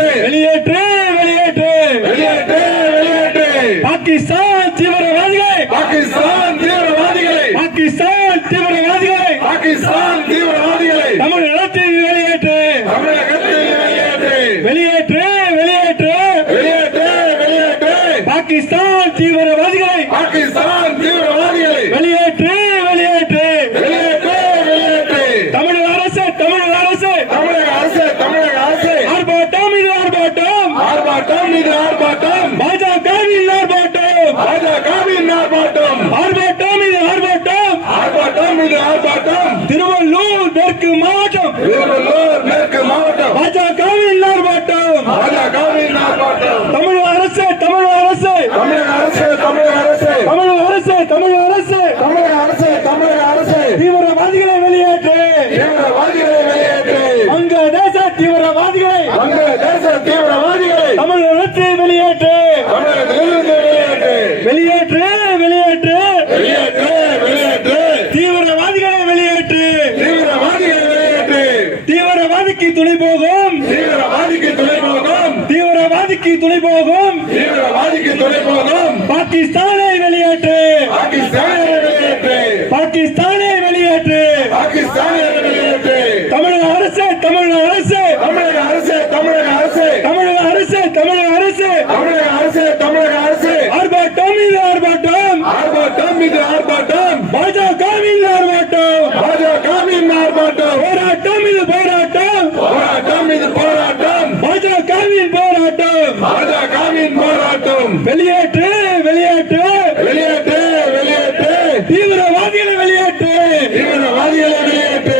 அரசு. வெளியேற்று வெளியேற்று. வெளியேற்று வெளியேற்று. பாகிஸ்தான் தீவிரவாதிகளை. பாகிஸ்தான் தீவிரவாதிகளை. பாகிஸ்தான் தீவிரவாதிகளை. பாகிஸ்தான் தீவிரவாதிகளை. தமிழகத்தில் வெளியேற்று. தமிழகத்தில் வெளியேற்று. வெளியேற்று வெளியேற்று. வெளியேற்று வெளியேற்று. பாகிஸ்தான் தீவிரவாதிகளை. பாகிஸ்தான் தீவிரவாதிகளை வெளியேற்று வெளியேற்று வெளியேற்று வெளியேற்று தமிழக அரசு தமிழக அரசு தமிழக அரசு தமிழக அரசு ஆர்ப்பாட்டம் இது ஆர்ப்பாட்டம் ஆர்ப்பாட்டம் ஆர்ப்பாட்டம். பாஜகவின் ஆர்ப்பாட்டம். பாஜகவின் ஆர்ப்பாட்டம். ஆர்ப்பாட்டம் இது ஆர்ப்பாட்டம். ஆர்ப்பாட்டம் இது ஆர்ப்பாட்டம். திருவள்ளூர் மேற்கு மாவட்டம். திருவள்ளூர் மேற்கு மாவட்டம். பாஜகவின் ஆர்ப்பாட்டம். பாஜகவின் ஆர்ப்பாட்டம். தமிழக அரசு தமிழக அரசு. தமிழக அரசு தமிழக அரசு. தமிழக அரசு தமிழக அரசு. தமிழக அரசு தமிழக அரசு. தீவிரவாதிகளை வெளியேற்று. தீவிரவாதிகளை வெளியேற்று. வங்கதேச தீவிரவாதிகளை வெளியேற்று வெளியேற்று. வெளியேற்று வெளியேற்று. தீவிரவாதிகளை வெளியேற்று. தீவிரவாதிகளை வெளியேற்று. தீவிரவாதிக்கு துணை போகும். தீவிரவாதிக்கு துணை போகும். தீவிரவாதிக்கு துணை போகும். தீவிரவாதிக்கு துணை போகும். பாகிஸ்தானை வெளியேற்று. பாகிஸ்தானை வெளியேற்று. பாகிஸ்தான் மீது ஆர்ப்பாட்டம் பாஜகவின் ஆர்ப்பாட்டம் பாஜகவின் ஆர்ப்பாட்டம் போராட்டம் இது போராட்டம் போராட்டம் இது போராட்டம் பாஜகவின் போராட்டம் பாஜகவின் போராட்டம். வெளியேற்று வெளியேற்று வெளியேற்று வெளியேற்று. தீவிரவாதிகளை வெளியேற்று. தீவிரவாதிகளை வெளியேற்று.